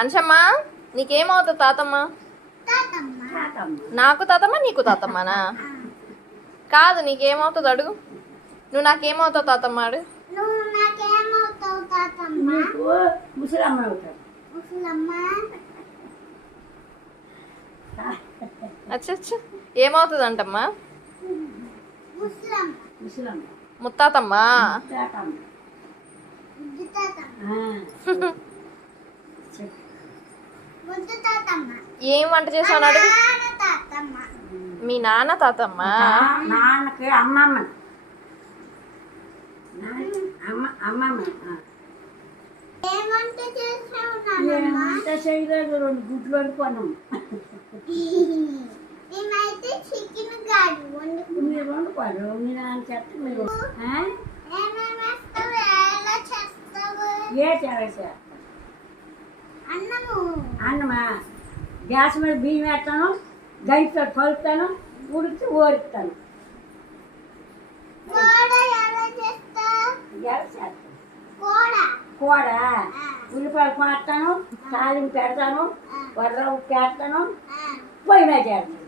అంశమ్మా నీకేమవుతుంది తాతమ్మ? నాకు తాతమ్మ నీకు తాతమ్మనా? కాదు నీకేమవుతుంది అడుగు. నువ్వు నాకేమవుతావు తాతమ్మ అడుగు. అచ్చా ఏమవుతుంది అంటమ్మా? ముత్తాతమ్మా? ఏం వంట చేసావు అడుగు. మీ నాన్న తాతమ్మ? నాన్నకి అమ్మమ్మ. అమ్మమ్మ చేయలేదు, 2 గుడ్లు వండుకున్నాం. మీరు వండుకోరు, మీ నాన్న చెత్త మీరు ఏ చేస్తా. అన్నమా గ్యాస్ మీద బియ్యం వేస్తాను, గంటితో కలుపుతాను, ఉడికి ఓడుతాను. కూర ఉల్లిపాయలు కోస్తాను, తాలింపు పెడతాను, వడ్రవు పెడతాను, పొయ్యి మీద చేస్తాను.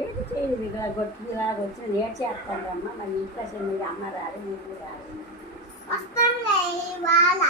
ఏంటి చేయదు, ఇలా గొట్టులాగా వచ్చి లేట్ చేస్తానమ్మా. మరి ఇంట్లో మీరు అమ్మ రాదు, మీరు రాదు. ఇవాళ